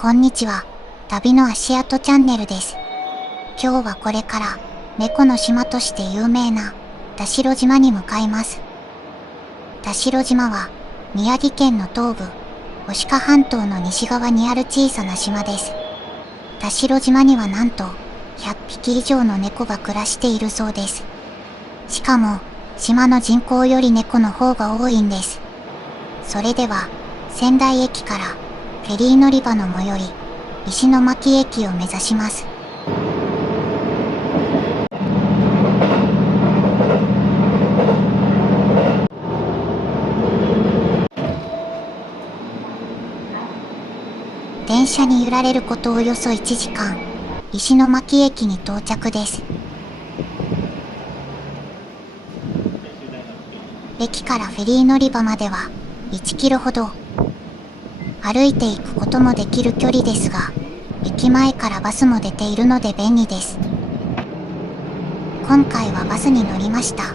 こんにちは。旅の足跡チャンネルです。今日はこれから猫の島として有名な田代島に向かいます。田代島は宮城県の東部、牡鹿半島の西側にある小さな島です。田代島にはなんと100匹以上の猫が暮らしているそうです。しかも島の人口より猫の方が多いんです。それでは仙台駅からフェリー乗り場の最寄り石巻駅を目指します。電車に揺られることおよそ1時間、石巻駅に到着です。駅からフェリー乗り場までは1キロほど。歩いていくこともできる距離ですが、駅前からバスも出ているので便利です。今回はバスに乗りました。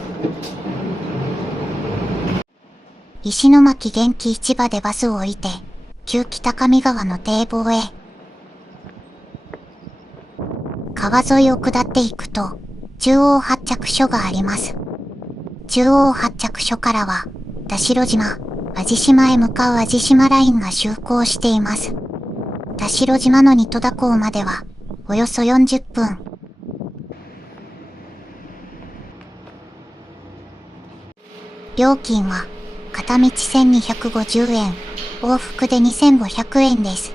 石巻元気市場でバスを降りて、旧北上川の堤防へ。川沿いを下っていくと、中央発着所があります。中央発着所からは、田代島、味島へ向かう味島ラインが就航しています。田代島の仁戸田港までは、およそ40分。料金は、片道1250円、往復で2500円です。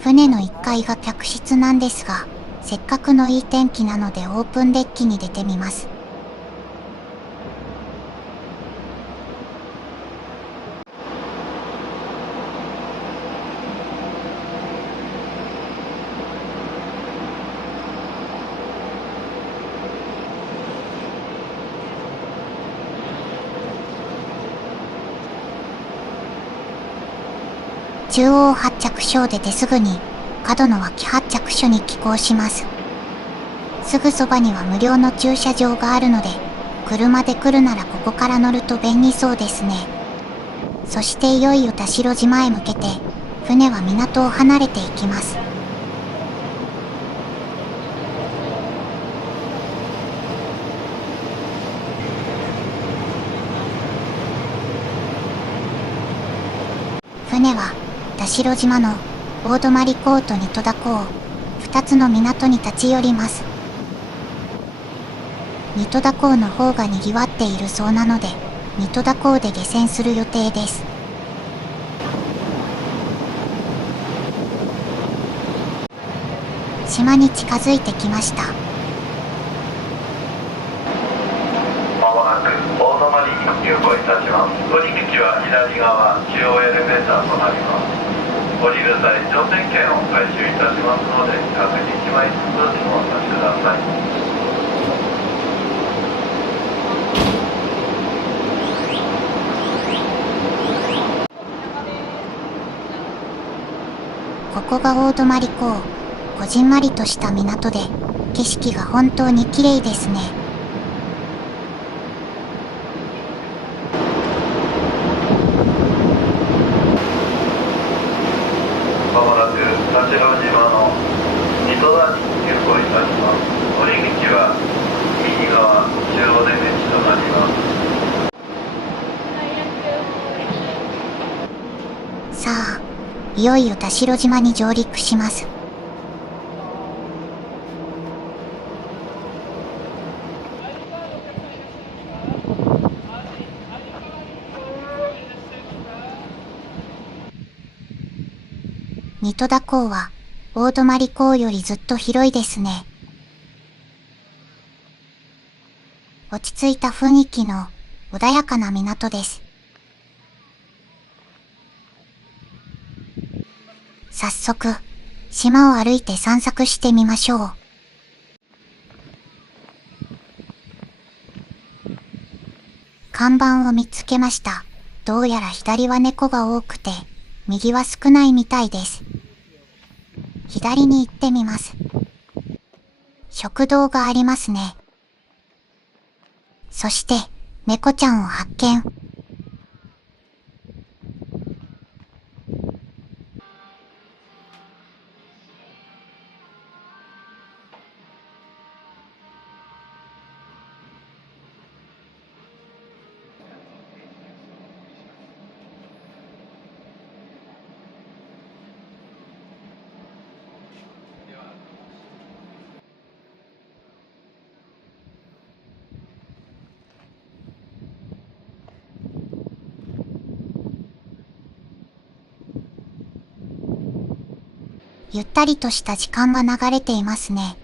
船の1階が客室なんですが、せっかくのいい天気なのでオープンデッキに出てみます。中央発着所を出てすぐに、角の脇発着所に寄港します。すぐそばには無料の駐車場があるので、車で来るならここから乗ると便利そうですね。そしていよいよ田代島へ向けて、船は港を離れていきます。船は、田代島の大泊港と仁戸田港、2つの港に立ち寄ります。仁戸田港の方が賑わっているそうなので、仁戸田港で下船する予定です。島に近づいてきました。まもなく大泊に入港いたします。降り口は左側、中央エレベーターとなります。降りる際、乗船券を回収いたしますので、各自1枚ずつお渡しください。ここが大泊港。こじんまりとした港で、景色が本当に綺麗ですね。まもなく田代島の仁戸田に入港いたします。降り口は右側、中央出口となります。さあ、いよいよ田代島に上陸します。仁戸田港は大泊港よりずっと広いですね。落ち着いた雰囲気の穏やかな港です。早速、島を歩いて散策してみましょう。看板を見つけました。どうやら左は猫が多くて、右は少ないみたいです。左に行ってみます。食堂がありますね。そして、猫ちゃんを発見。ゆったりとした時間が流れていますね。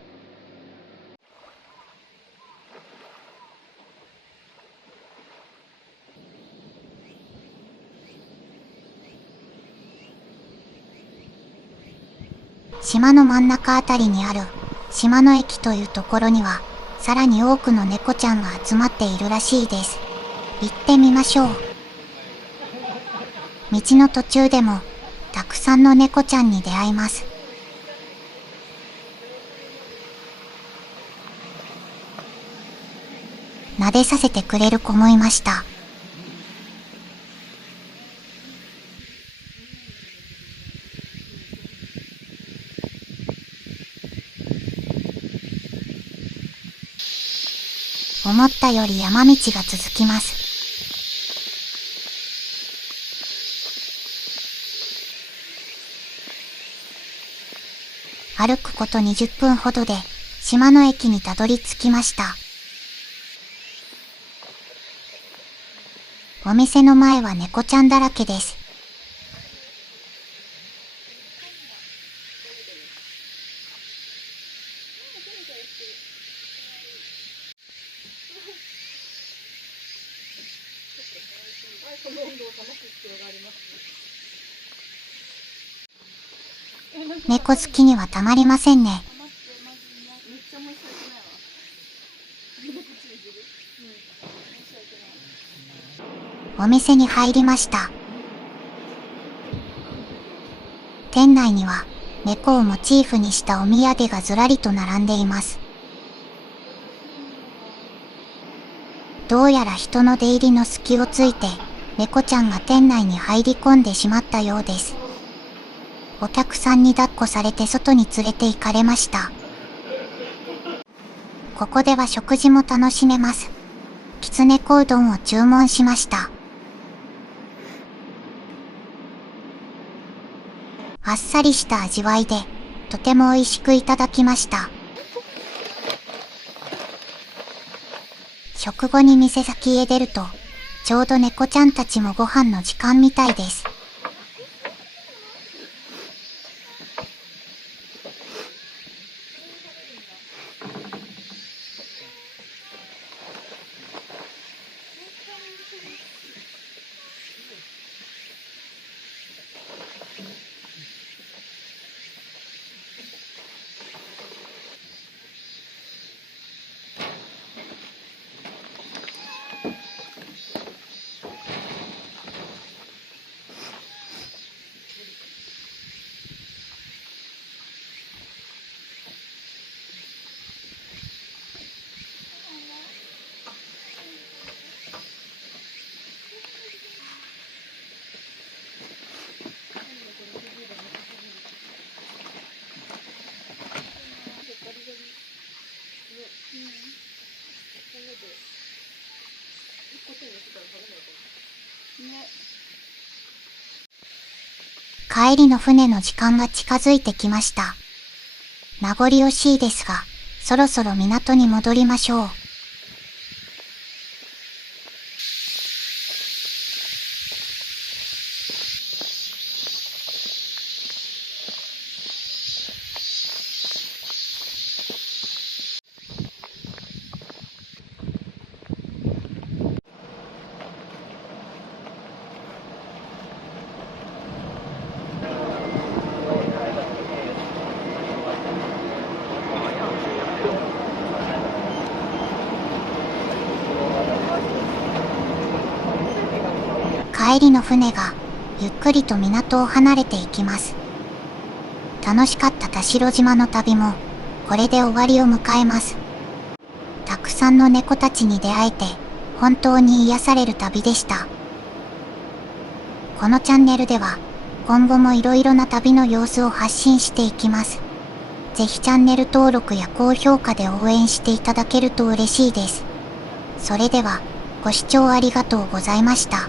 島の真ん中あたりにある島の駅というところには、さらに多くの猫ちゃんが集まっているらしいです。行ってみましょう。道の途中でも、たくさんの猫ちゃんに出会います。撫でさせてくれる子もいました。思ったより山道が続きます。歩くこと20分ほどで島の駅にたどり着きました。お店の前は猫ちゃんだらけです。猫好きにはたまりませんね。お店に入りました。店内には猫をモチーフにしたお土産がずらりと並んでいます。どうやら人の出入りの隙をついて猫ちゃんが店内に入り込んでしまったようです。お客さんに抱っこされて外に連れて行かれました。ここでは食事も楽しめます。きつねこうどんを注文しました。あっさりした味わいで、とても美味しくいただきました。食後に店先へ出ると、ちょうど猫ちゃんたちもご飯の時間みたいです。帰りの船の時間が近づいてきました。名残惜しいですが、そろそろ港に戻りましょう。帰りの船がゆっくりと港を離れていきます。楽しかった田代島の旅もこれで終わりを迎えます。たくさんの猫たちに出会えて本当に癒される旅でした。このチャンネルでは今後もいろいろな旅の様子を発信していきます。ぜひチャンネル登録や高評価で応援していただけると嬉しいです。それではご視聴ありがとうございました。